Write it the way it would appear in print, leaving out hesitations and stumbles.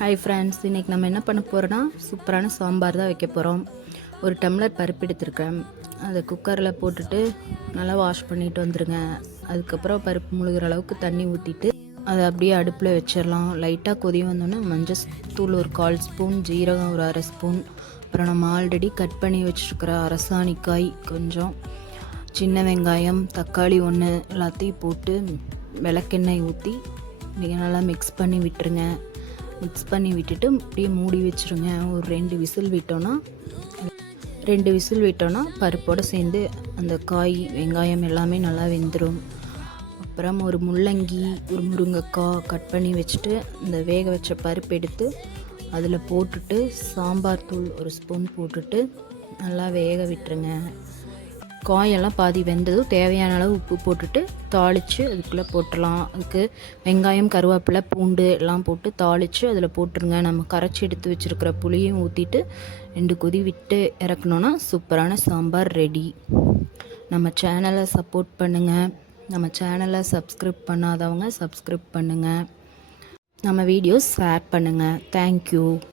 Hi friends, இன்றைக்கி நம்ம என்ன பண்ண போகிறோன்னா சூப்பரான சாம்பார் தான் வைக்க போகிறோம். ஒரு டம்ளர் பருப்பு எடுத்துருக்கேன். அதை குக்கரில் போட்டுட்டு நல்லா வாஷ் பண்ணிட்டு வந்துடுங்க. அதுக்கப்புறம் பருப்பு முழுகிற அளவுக்கு தண்ணி ஊற்றிட்டு அதை அப்படியே அடுப்பில் வச்சிடலாம். லைட்டாக கொதி வந்தோன்னே மஞ்சள் ஒரு 1/4 ஸ்பூன், ஜீரகம் ஒரு 1/2 ஸ்பூன், அப்புறம் நம்ம ஆல்ரெடி கட் பண்ணி வச்சுருக்கிற அரசாணிக்காய் கொஞ்சம், சின்ன வெங்காயம், தக்காளி 1 எல்லாத்தையும் போட்டு விளக்கெண்ணெய் ஊற்றி மிக நல்லா மிக்ஸ் பண்ணி விட்டுருங்க. மிக்ஸ் பண்ணி விட்டுட்டு அப்படியே மூடி வச்சுருங்க. ஒரு 2 விசில் விட்டோன்னா பருப்போடு சேர்ந்து அந்த காய் வெங்காயம் எல்லாமே நல்லா வெந்துடும். அப்புறம் ஒரு முள்ளங்கி, ஒரு முருங்கைக்காய் கட் பண்ணி வச்சுட்டு இந்த வேக வச்ச பருப்பு எடுத்து அதில் போட்டுட்டு சாம்பார் தூள் 1 ஸ்பூன் போட்டுட்டு நல்லா வேக விட்டுருங்க. காயெல்லாம் பாதி வெந்ததும் தேவையான அளவு உப்பு போட்டுட்டு தாளித்து அதுக்குள்ளே போட்டுடலாம். அதுக்கு வெங்காயம், கருவேப்பிலை, பூண்டு எல்லாம் போட்டு தாளித்து அதில் போட்டுருங்க. நம்ம கரைச்சி எடுத்து வச்சுருக்கிற புளியும் ஊற்றிட்டு 2 கொதி விட்டு இறக்கணுன்னா சூப்பரான சாம்பார் ரெடி. நம்ம சேனலை சப்போர்ட் பண்ணுங்கள். நம்ம சேனலை சப்ஸ்கிரைப் பண்ணாதவங்க சப்ஸ்கிரைப் பண்ணுங்கள். நம்ம வீடியோஸ் ஷேர் பண்ணுங்கள். தேங்க்யூ.